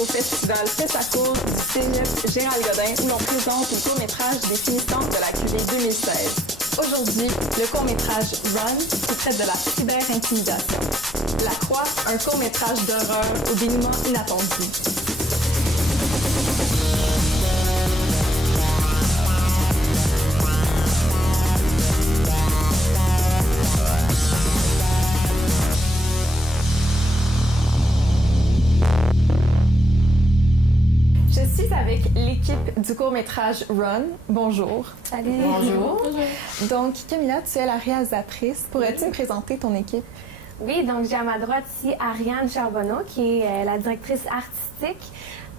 au festival Fais sa cour du Cégep Gérald Godin où l'on présente le court-métrage des finissants de la cuvée 2016. Aujourd'hui, le court-métrage Run qui traite de la cyber-intimidation. La Croix, un court-métrage d'horreur au dénouement inattendu. Je suis avec l'équipe du court-métrage Run. Bonjour. Salut. Bonjour. Donc, Camilla, tu es la réalisatrice. Pourrais-tu me présenter ton équipe? Oui, donc j'ai à ma droite ici Ariane Charbonneau, qui est la directrice artistique.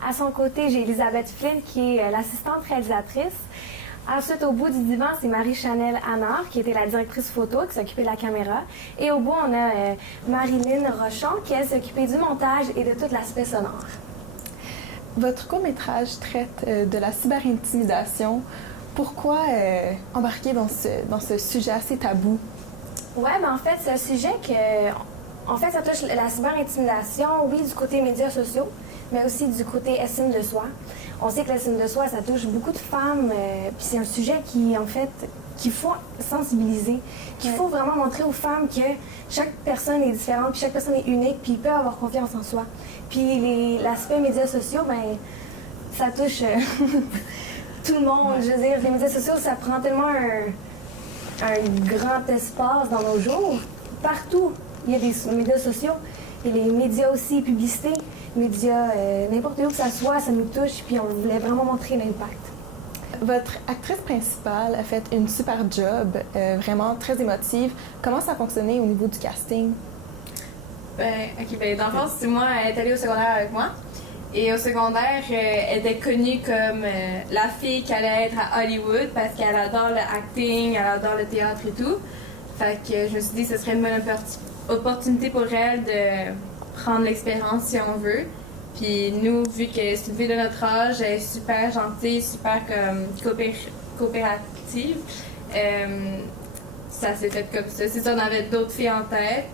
À son côté, j'ai Elisabeth Flynn, qui est l'assistante réalisatrice. Ensuite, au bout du divan, c'est Marie-Chanel Hanard, qui était la directrice photo, qui s'occupait de la caméra. Et au bout, on a Marilyn Rochon, qui, elle, s'occupait du montage et de tout l'aspect sonore. Votre court-métrage traite de la cyber-intimidation. Pourquoi embarquer dans ce sujet assez tabou? Oui, en fait, c'est un sujet que... En fait, ça touche la cyber-intimidation, oui, du côté médias sociaux, mais aussi du côté estime de soi. On sait que l'estime de soi, ça touche beaucoup de femmes, puis c'est un sujet qui, en fait, qu'il faut sensibiliser, qu'il faut vraiment montrer aux femmes que chaque personne est différente, puis chaque personne est unique, puis ils peuvent avoir confiance en soi. Puis l'aspect médias sociaux, ben ça touche tout le monde. Je veux dire, les médias sociaux, ça prend tellement un grand espace dans nos jours. Partout, il y a des médias sociaux. Et les médias aussi, publicité, médias, n'importe où que ça soit, ça nous touche, puis on voulait vraiment montrer l'impact. Votre actrice principale a fait une super job, vraiment très émotive. Comment ça a fonctionné au niveau du casting? Dans le fond, c'est moi, elle est allée au secondaire avec moi. Et au secondaire, elle était connue comme la fille qui allait être à Hollywood parce qu'elle adore le acting, elle adore le théâtre et tout. Fait que je me suis dit que ce serait une bonne opportunité pour elle de prendre l'expérience si on veut. Puis nous, vu que c'est une fille de notre âge, elle est super gentille, super coopérative, ça s'est fait comme ça. C'est ça, on avait d'autres filles en tête,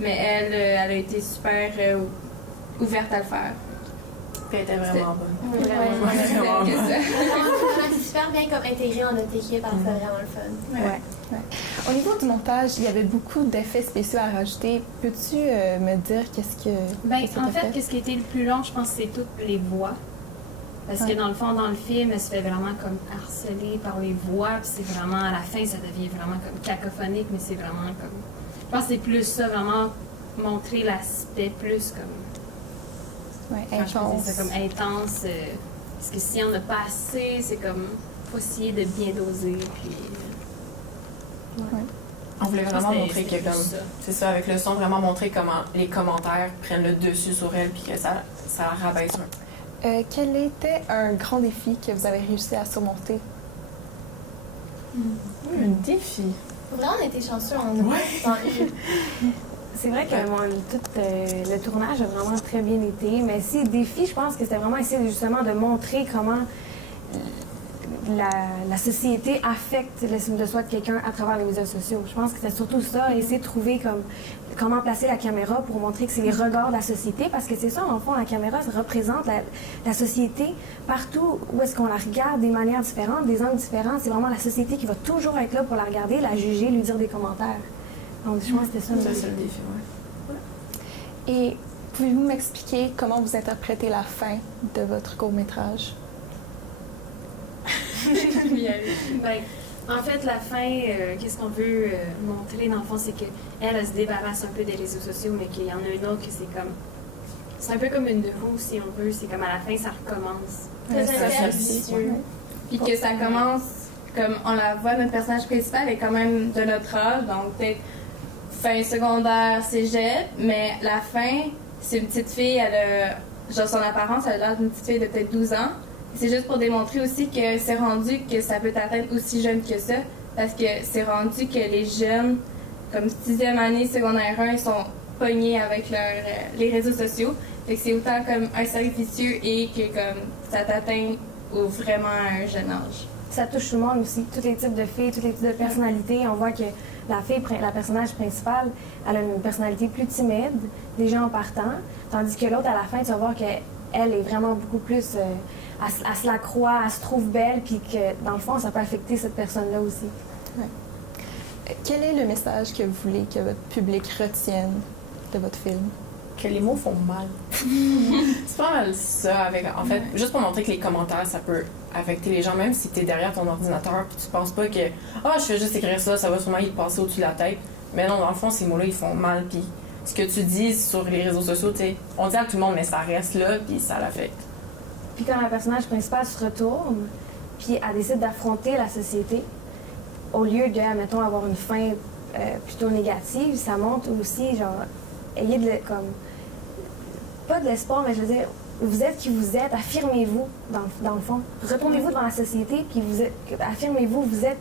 mais elle a été super ouverte à le faire. Puis elle était vraiment bonne. Vraiment, vraiment bonne. On a super bien comme intégré en notre équipe, alors c'était vraiment le fun. Ouais. Au niveau du montage, il y avait beaucoup d'effets spéciaux à rajouter. Peux-tu me dire qu'est-ce que... En fait, ce qui a été le plus long, je pense, c'est toutes les voix. Parce que dans le fond, dans le film, elle se fait vraiment comme harceler par les voix. Puis c'est vraiment, à la fin, ça devient vraiment comme cacophonique, mais c'est vraiment comme... Je pense que c'est plus ça, vraiment montrer l'aspect plus comme... Ouais, intense. intense. C'est comme intense. Parce que si on n'a pas assez, c'est comme... Faut essayer de bien doser, puis... Ouais. On voulait vraiment montrer que, c'était comme, plus ça. c'est ça, avec le son, vraiment montrer comment les commentaires prennent le dessus sur elle, puis que ça la rabaisse un peu. Quel était un grand défi que vous avez réussi à surmonter? Un défi. Pour vrai, on a été chanceux en C'est vrai que tout le tournage a vraiment très bien été, mais si le défi, je pense que c'était vraiment essayer justement de montrer comment la société affecte l'estime de soi de quelqu'un à travers les médias sociaux. Je pense que c'est surtout ça, essayer de trouver comment placer la caméra pour montrer que c'est les regards de la société, parce que c'est ça, en fond, la caméra ça représente la société partout où est-ce qu'on la regarde, des manières différentes, des angles différents. C'est vraiment la société qui va toujours être là pour la regarder, la juger, lui dire des commentaires. Donc, je pense que c'était ça. C'est le défi, ouais. Et pouvez-vous m'expliquer comment vous interprétez la fin de votre court-métrage? En fait, la fin, qu'est-ce qu'on veut montrer dans le fond, c'est qu'elle se débarrasse un peu des réseaux sociaux, mais qu'il y en a une autre que c'est comme... C'est un peu comme une roue, si on veut. C'est comme à la fin, ça recommence. Très ambitieux. Puis que ça commence, comme on la voit, notre personnage principal est quand même de notre âge, donc peut-être fin secondaire, cégep, mais la fin, c'est une petite fille, elle a, genre son apparence, elle a l'air d'une petite fille de peut-être 12 ans. C'est juste pour démontrer aussi que c'est rendu que ça peut t'atteindre aussi jeune que ça, parce que c'est rendu que les jeunes, comme 6e année, secondaire 1, ils sont pognés avec les réseaux sociaux. Fait que c'est autant comme un cercle vicieux et que comme ça t'atteint vraiment à un jeune âge. Ça touche tout le monde aussi, tous les types de filles, tous les types de personnalités. On voit que la personnage principale, elle a une personnalité plus timide, déjà en partant, tandis que l'autre, à la fin, tu vas voir qu'elle elle est vraiment beaucoup plus... elle se la croit, elle se trouve belle, puis que, dans le fond, ça peut affecter cette personne-là aussi. Quel est le message que vous voulez que votre public retienne de votre film? Que les mots font mal. C'est pas mal ça. En fait, juste pour montrer que les commentaires, ça peut affecter les gens, même si t'es derrière ton ordinateur puis tu penses pas que « Ah, je fais juste écrire ça, ça va sûrement y passer au-dessus de la tête. » Mais non, dans le fond, ces mots-là, ils font mal. Puis ce que tu dis sur les réseaux sociaux, tu sais, on dit à tout le monde, mais ça reste là, puis ça l'affecte. Puis quand le personnage principal se retourne, puis elle décide d'affronter la société, au lieu de, mettons, avoir une fin plutôt négative, ça montre aussi, genre, ayez comme, pas de l'espoir, mais je veux dire, vous êtes qui vous êtes, affirmez-vous, dans le fond. Retournez-vous devant la société, puis affirmez-vous, vous êtes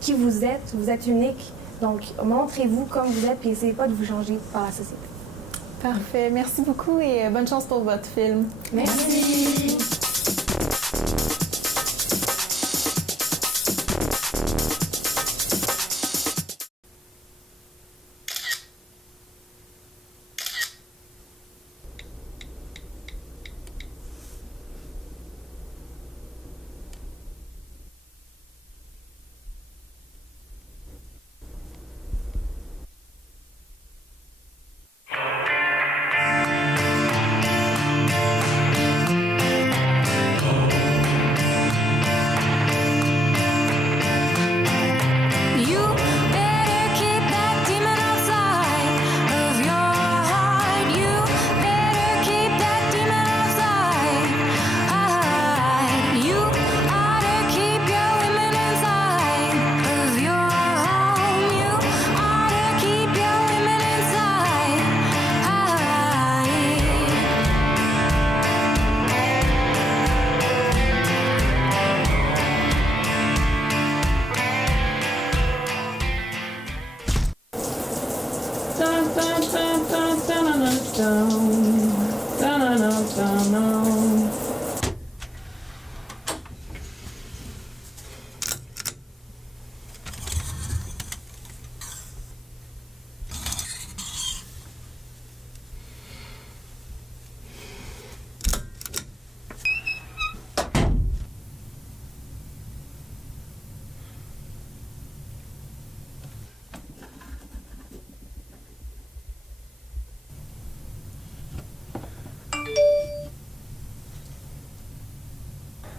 qui vous êtes unique. Donc, montrez-vous comme vous êtes, puis essayez pas de vous changer par la société. Parfait. Merci beaucoup et bonne chance pour votre film. Merci!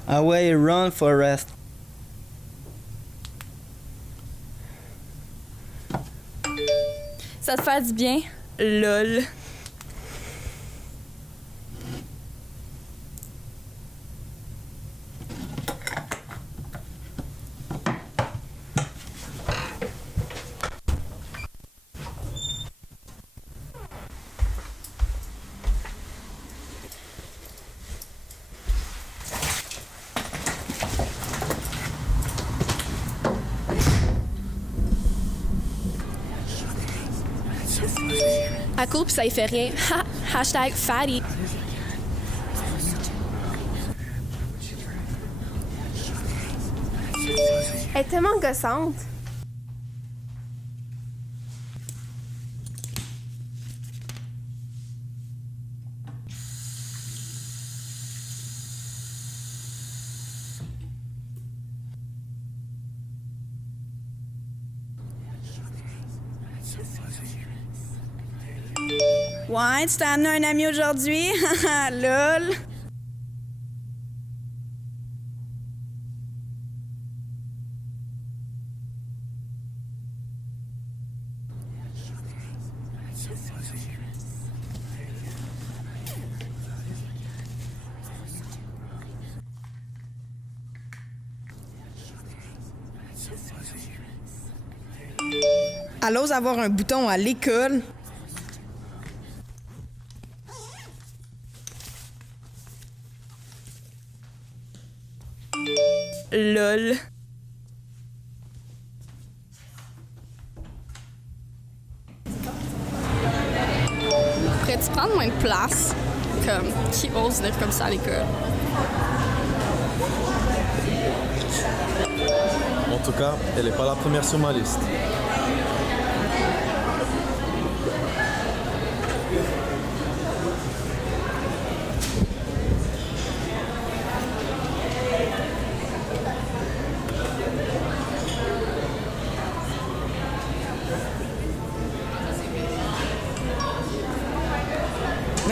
Away, run, Forrest. Ça te fait du bien? LOL. Elle court pis ça y fait rien. Ha! Hashtag fatty. Elle est tellement gossante. Ouais, tu t'as amené un ami aujourd'hui? Haha, lol. Elle ose avoir un bouton à l'école. LOL. Pourrais-tu prendre moins de place? Comme, qui ose venir comme ça à l'école? En tout cas, elle n'est pas la première sur ma liste.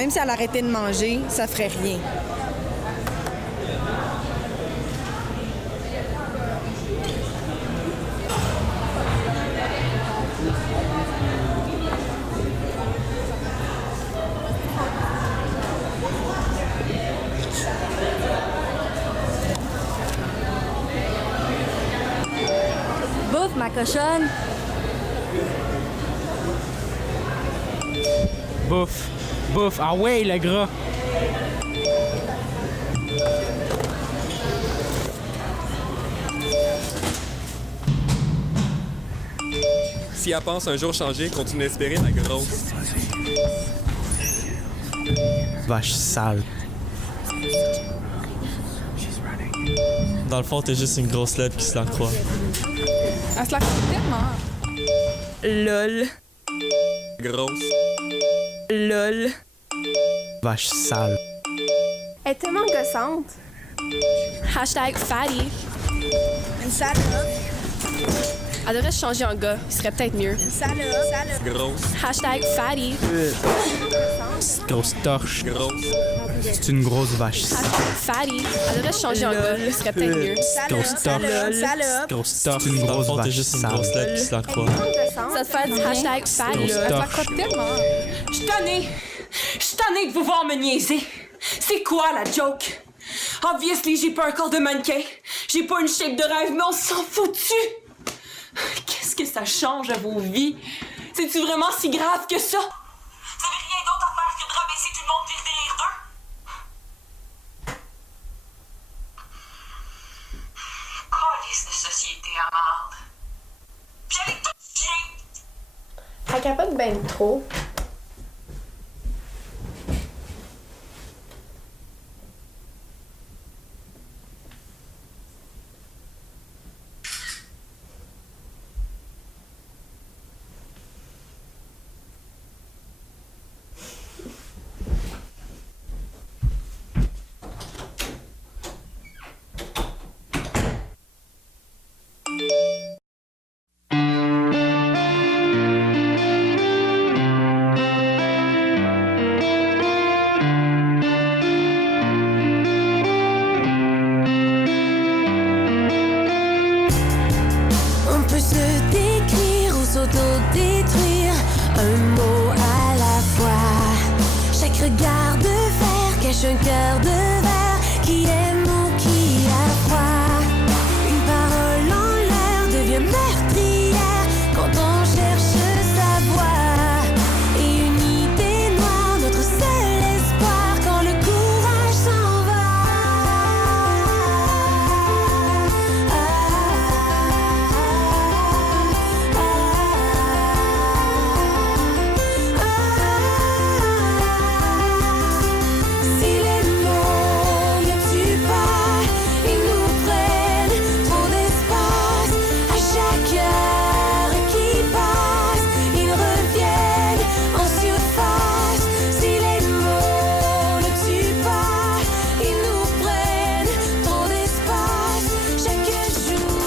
Même si elle arrêtait de manger, ça ferait rien. Bouffe, ma cochonne! Bouffe, bouffe, ah ouais, le gras! Si elle pense un jour changer, continue d'espérer la grosse. Vache sale. Dans le fond, t'es juste une grosse lettre qui se la croit. Elle se la croit tellement. Lol. Grosse. Lol. Vache sale. Elle est tellement gossante. Hashtag fatty. Une salope. Elle devrait se changer en gars. Il serait peut-être mieux. Une salope. Grosse. Hashtag fatty. Grosse torche. Grosse. C'est une grosse vache sale. Fatty. Elle devrait se changer en gars. Il serait peut-être mieux. Grosse torche. Salope. Grosse torche. C'est une Dans le grosse fond, t'es vache juste une sale. grosse lettre qui se la croit. Ça te fait du hashtag fatty. Grosse Elle se la torche. croit tellement. Je suis tannée de vous voir me niaiser. C'est quoi la joke? Obviously, j'ai pas un corps de mannequin. J'ai pas une shape de rêve, mais on s'en foutu. Qu'est-ce que ça change à vos vies? C'est-tu vraiment si grave que ça? Vous avez rien d'autre à faire que de rabaisser tout le monde et de rire d'eux? Calice de société à marde. Puis allez tout chier! Elle capote ben trop. On peut se décrire ou s'auto-détruire, un mot à la fois. Chaque regard de fer cache un cœur de verre qui aime ou qui a froid. Une parole en l'air devient meurtrière quand on cherche sa voix. Et une idée noire, notre seul espoir quand le courage s'en va. Si les mots ne tuent pas, ils nous prennent trop d'espace. À chaque heure qui passe, ils reviennent en surface. Si les mots ne tuent pas, ils nous prennent trop d'espace. Chaque jour.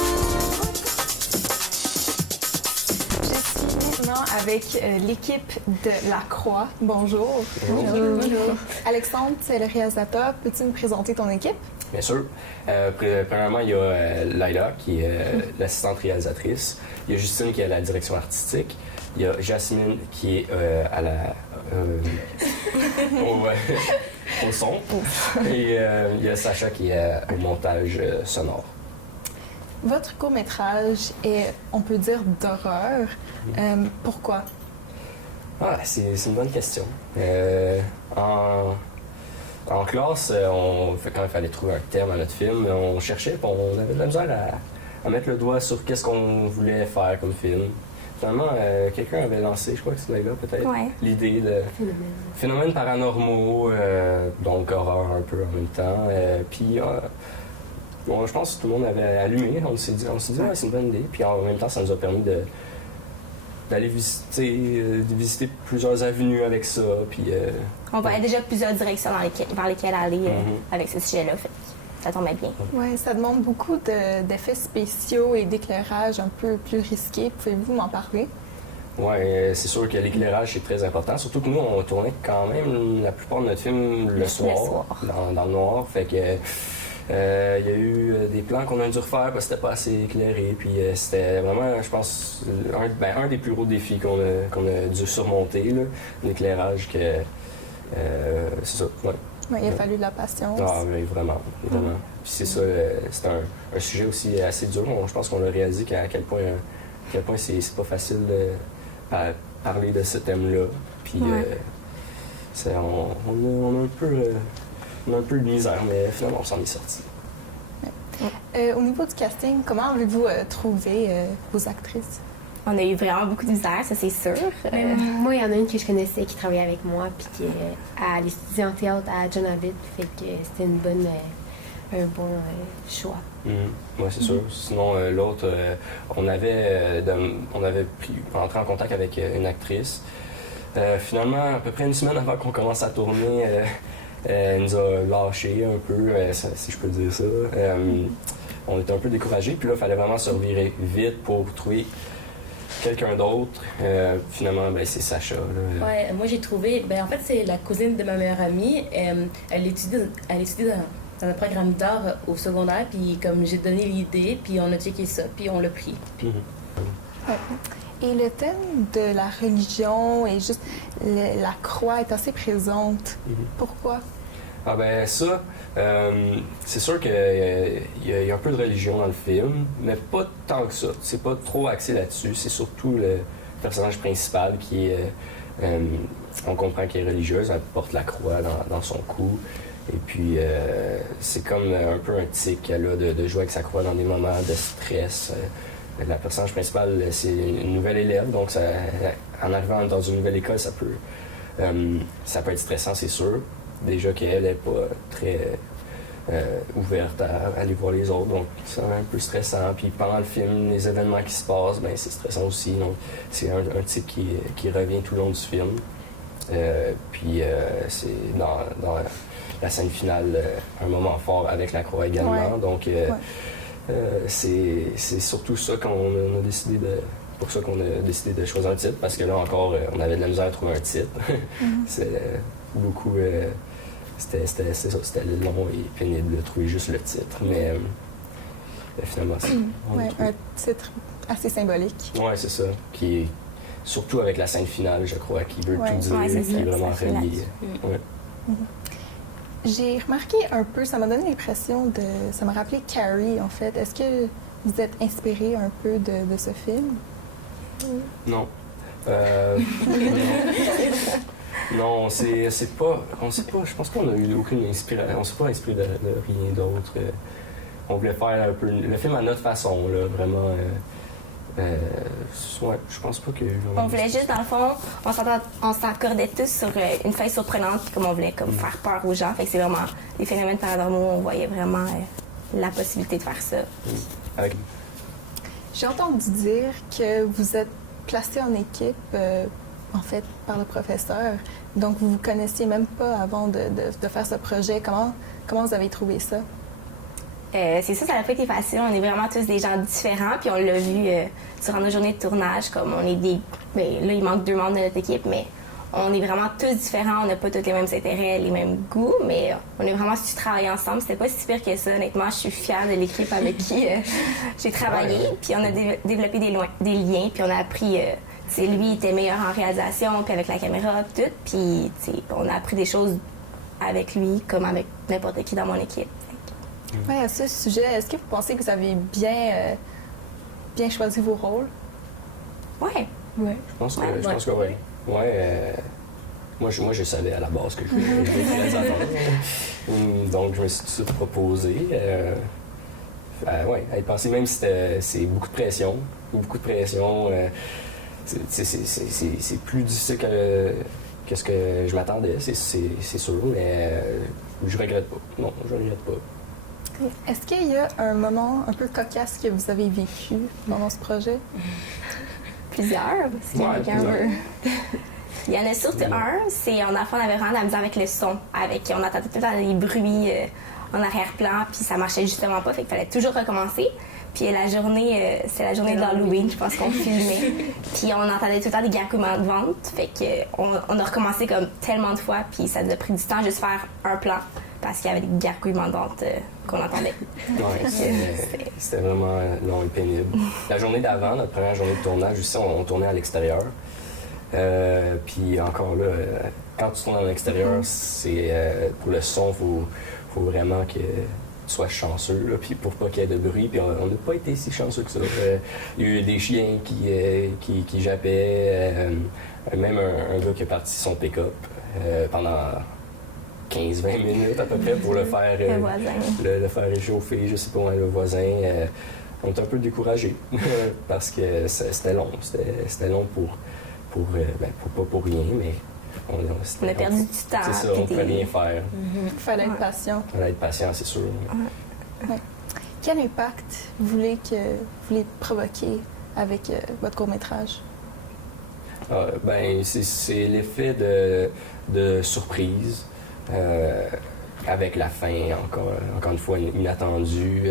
Je suis maintenant avec l'équipe de La Croix. Bonjour. Bonjour. Alexandre, tu es le réalisateur. Peux-tu me présenter ton équipe? Bien sûr. Premièrement, il y a Laila, qui est l'assistante réalisatrice. Il y a Justine, qui est à la direction artistique. Il y a Jasmine, qui est à la... au son. Et il y a Sacha, qui est au montage sonore. Votre court-métrage est, on peut dire, d'horreur. Pourquoi? Ah, c'est une bonne question. En classe, quand il fallait trouver un thème à notre film, on cherchait, puis on avait de la misère à mettre le doigt sur qu'est-ce qu'on voulait faire comme film. Finalement, quelqu'un avait lancé, je crois que c'est là peut-être, l'idée de phénomènes paranormaux, donc horreur un peu en même temps. Puis, je pense que tout le monde avait allumé. On s'est dit ouais, c'est une bonne idée. Puis en même temps, ça nous a permis d'aller visiter plusieurs avenues avec ça. Puis, On voyait déjà plusieurs directions vers lesquelles aller avec ce sujet-là. Fait que ça tombait bien. Oui, ça demande beaucoup d'effets spéciaux et d'éclairage un peu plus risqués. Pouvez-vous m'en parler? Ouais, c'est sûr que l'éclairage c'est très important. Surtout que nous, on tournait quand même la plupart de notre film le soir. Dans le noir. Fait que il y a eu des plans qu'on a dû refaire parce que c'était pas assez éclairé. Puis c'était vraiment, je pense, un des plus gros défis qu'on a dû surmonter, l'éclairage que c'est ça. Ouais. Oui, il a fallu de la patience. Ah oui, vraiment. Puis c'est ça, c'est un sujet aussi assez dur. Je pense qu'on a réalisé à quel point c'est pas facile de parler de ce thème-là. Puis on a un peu de misère, mais finalement on s'en est sorti. Au niveau du casting, comment avez-vous trouvé vos actrices? On a eu vraiment beaucoup de misère, ça c'est sûr. Moi, il y en a une que je connaissais qui travaillait avec moi, puis elle étudiait en théâtre à John Abbott, fait que c'était un bon choix. Oui, c'est sûr. Sinon, l'autre, on avait entré en contact avec une actrice. Finalement, à peu près une semaine avant qu'on commence à tourner, elle nous a lâchés un peu, si je peux dire ça. On était un peu découragés, puis là, il fallait vraiment se revirer vite pour trouver quelqu'un d'autre. Finalement, c'est Sacha. Là. Ouais, moi j'ai trouvé, en fait, c'est la cousine de ma meilleure amie. Elle étudie dans un programme d'art au secondaire, puis comme j'ai donné l'idée, puis on a checké ça, puis on l'a pris. Et le thème de la religion et juste la croix est assez présente. Pourquoi? Ah ben ça, c'est sûr qu'il y a un peu de religion dans le film, mais pas tant que ça. C'est pas trop axé là-dessus. C'est surtout le personnage principal qui est... on comprend qu'elle est religieuse, elle porte la croix dans son cou. Et puis, c'est comme un peu un tic qu'elle a de jouer avec sa croix dans des moments de stress. La personnage principale, c'est une nouvelle élève, donc en arrivant dans une nouvelle école, ça peut être stressant, c'est sûr. Déjà qu'elle n'est pas très ouverte à aller voir les autres, donc c'est un peu stressant. Puis pendant le film, les événements qui se passent, c'est stressant aussi. Donc c'est un tic qui revient tout le long du film. Puis c'est dans la scène finale un moment fort avec la croix également. Ouais. Donc c'est surtout ça qu'on a décidé de... pour ça qu'on a décidé de choisir un titre, parce que là encore, on avait de la misère à trouver un titre. C'est beaucoup... c'était long et pénible de trouver juste le titre, mais finalement, c'est... un titre assez symbolique. Oui, c'est ça, qui est surtout avec la scène finale, je crois, qui veut tout dire, qui est vraiment relié. J'ai remarqué un peu, ça m'a donné l'impression de... Ça m'a rappelé Carrie, en fait. Est-ce que vous êtes inspiré un peu de ce film? Non. Non, c'est pas... On sait pas, je pense qu'on a eu aucune inspiration. On s'est pas inspiré de rien d'autre. On voulait faire un peu le film à notre façon, là, vraiment... ouais, je pense pas que... On voulait juste, dans le fond, on s'accordait tous sur une feuille surprenante, puis comme on voulait faire peur aux gens. Fait que c'est vraiment les phénomènes paranormaux, on voyait vraiment la possibilité de faire ça. J'ai entendu dire que vous êtes placé en équipe, en fait, par le professeur. Donc, vous vous connaissiez même pas avant de faire ce projet. Comment vous avez trouvé ça? C'est ça n'a pas été facile. On est vraiment tous des gens différents, puis on l'a vu durant nos journées de tournage, comme on est des... là, il manque 2 membres de notre équipe, mais on est vraiment tous différents. On n'a pas tous les mêmes intérêts, les mêmes goûts, mais on est vraiment su travailler ensemble. C'était pas si pire que ça. Honnêtement, je suis fière de l'équipe avec qui j'ai travaillé. Puis on a développé des liens, puis on a appris... lui, il était meilleur en réalisation, puis avec la caméra, tout. Puis on a appris des choses avec lui, comme avec n'importe qui dans mon équipe. Oui, à ce sujet, est-ce que vous pensez que vous avez bien choisi vos rôles? Oui. Je pense que oui. Ouais, moi, je savais à la base que je voulais être réalisateur. Donc, je me suis tout de suite proposé. Être passé, même si c'est beaucoup de pression. C'est plus difficile que ce que je m'attendais, c'est sûr, mais je regrette pas. Non, je regrette pas. Est-ce qu'il y a un moment un peu cocasse que vous avez vécu pendant ce projet? Plusieurs. Il y en a surtout un, c'est on avait vraiment de la misère avec le son. On entendait tout le temps des bruits en arrière-plan, puis ça marchait justement pas, fait qu'il fallait toujours recommencer. Puis la journée, c'est la journée d'Halloween, je pense qu'on filmait. Puis on entendait tout le temps des gargouillements de ventre. Fait qu'on a recommencé comme tellement de fois, puis ça nous a pris du temps juste faire un plan parce qu'il y avait des gargouillements de ventre qu'on entendait. Ouais, c'était vraiment long et pénible. La journée d'avant, notre première journée de tournage, aussi, on tournait à l'extérieur. Puis encore là, quand tu tournes à l'extérieur, c'est pour le son, faut vraiment que tu sois chanceux, là, puis pour pas qu'il y ait de bruit. Puis on n'a pas été si chanceux que ça. Il y a eu des chiens qui jappaient, même un gars qui a parti son pick-up pendant 15-20 minutes à peu près pour le faire réchauffer, je sais pas, le voisin. On était un peu découragés parce que c'était long. C'était long pas pour rien, mais on a perdu du temps. C'est ça, on ne pouvait rien faire. Fallait être patient. Fallait être patient, c'est sûr. Ouais. Quel impact vous voulez provoquer avec votre court-métrage? C'est l'effet de surprise. Avec la fin, encore une fois, inattendue,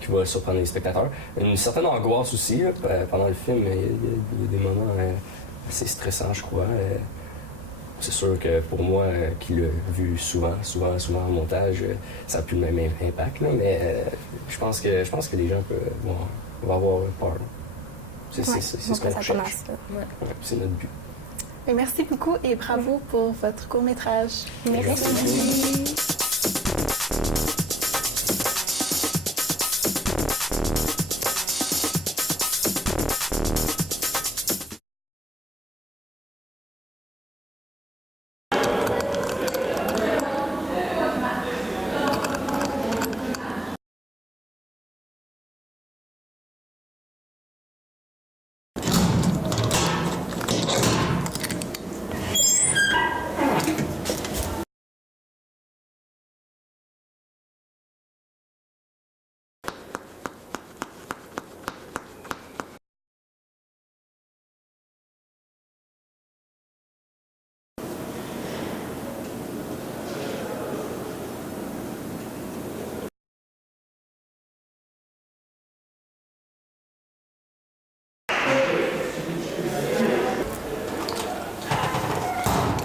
qui va surprendre les spectateurs. Une certaine angoisse aussi, là, pendant le film, il y a des moments assez stressants, je crois. C'est sûr que pour moi, qui l'ai vu souvent en montage, ça n'a plus le même impact, là, mais je pense que les gens vont avoir peur. C'est ce qu'on recherche. C'est notre but. Merci beaucoup et bravo pour votre court-métrage. Merci.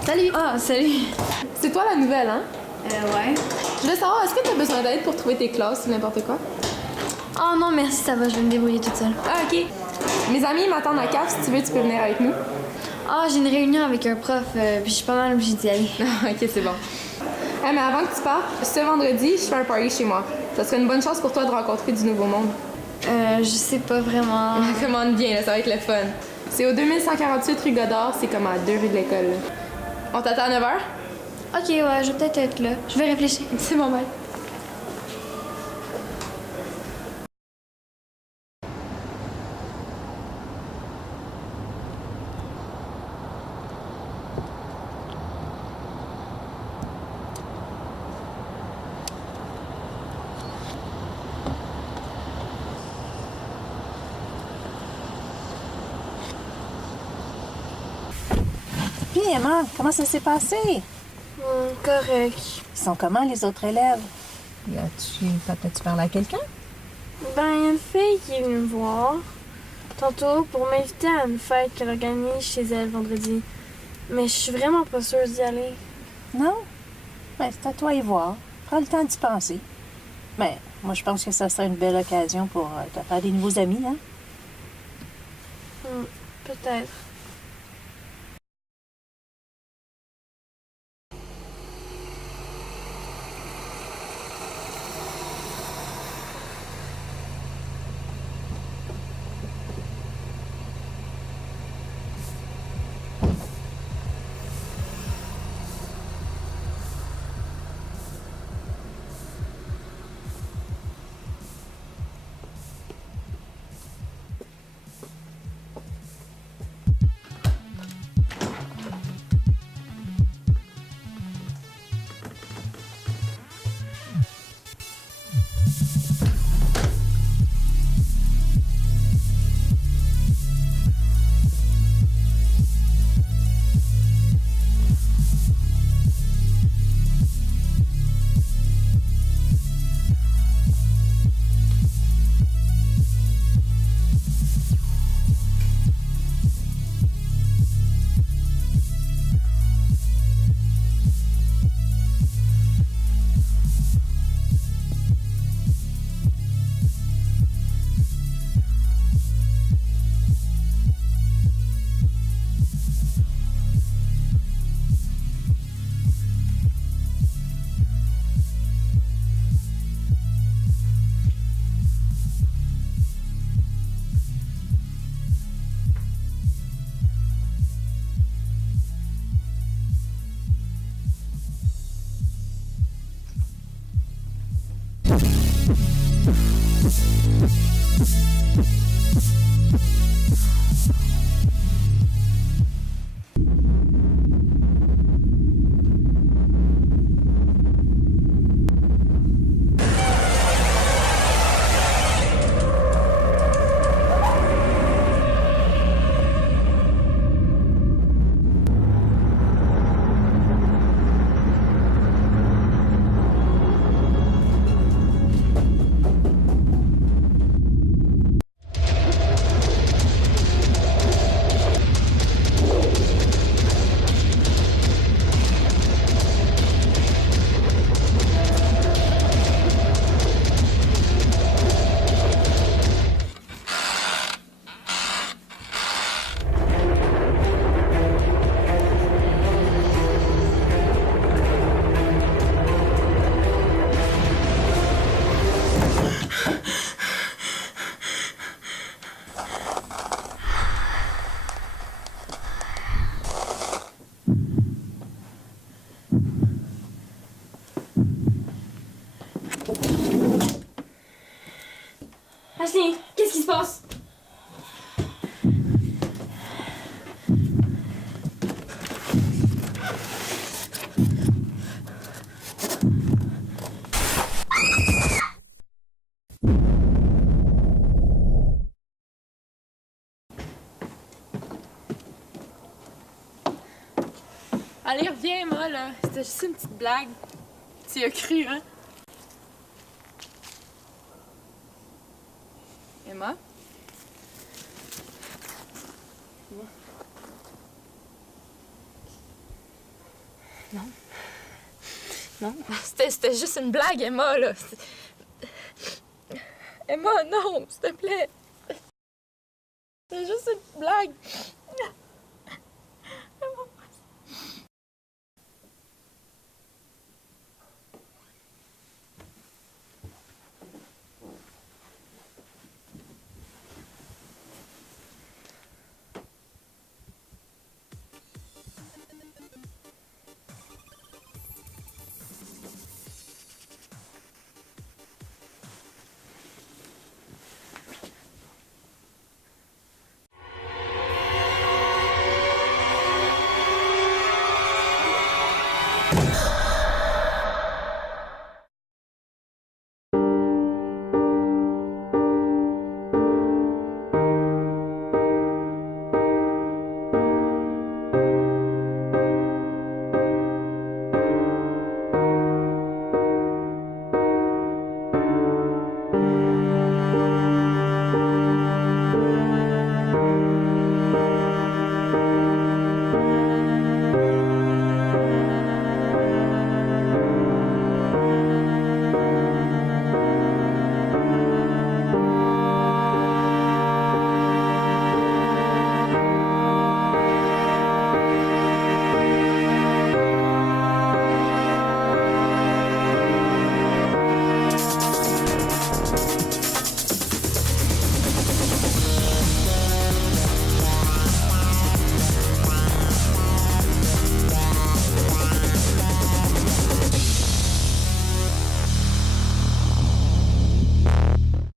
Salut! Ah, salut! C'est toi la nouvelle, hein? Ouais. Je voulais savoir, est-ce que tu as besoin d'aide pour trouver tes classes ou n'importe quoi? Oh non, merci, ça va, je vais me débrouiller toute seule. Ah, ok. Mes amis m'attendent à CAF, si tu veux, tu peux venir avec nous. Ah, j'ai une réunion avec un prof, puis je suis pas mal obligée d'y aller. Ok, c'est bon. Mais avant que tu partes, ce vendredi, je fais un party chez moi. Ça serait une bonne chance pour toi de rencontrer du nouveau monde. Je sais pas vraiment. Commande bien, là, ça va être le fun. C'est au 2148 rue Godard, c'est comme à 2 rues de l'école. On t'attend à 9h? Ok, ouais, je vais peut-être être là. Je vais réfléchir. C'est bon, bye. Puis, Emma, comment ça s'est passé? Correct. Ils sont comment, les autres élèves? T'as-tu parlé à quelqu'un? Ben, il y a une fille qui est venue me voir tantôt pour m'inviter à une fête qu'elle organise chez elle vendredi. Mais je suis vraiment pas sûre d'y aller. Non? Ben, c'est à toi y voir. Prends le temps d'y penser. Mais moi, je pense que ça serait une belle occasion pour te faire des nouveaux amis, hein? Peut-être. Ashley, qu'est-ce qui se passe? Allez, reviens, Emma, là. C'était juste une petite blague. Tu y as cru, hein? Emma? Non. Non. C'était juste une blague, Emma, là. Emma, non, s'il te plaît. C'était juste une blague.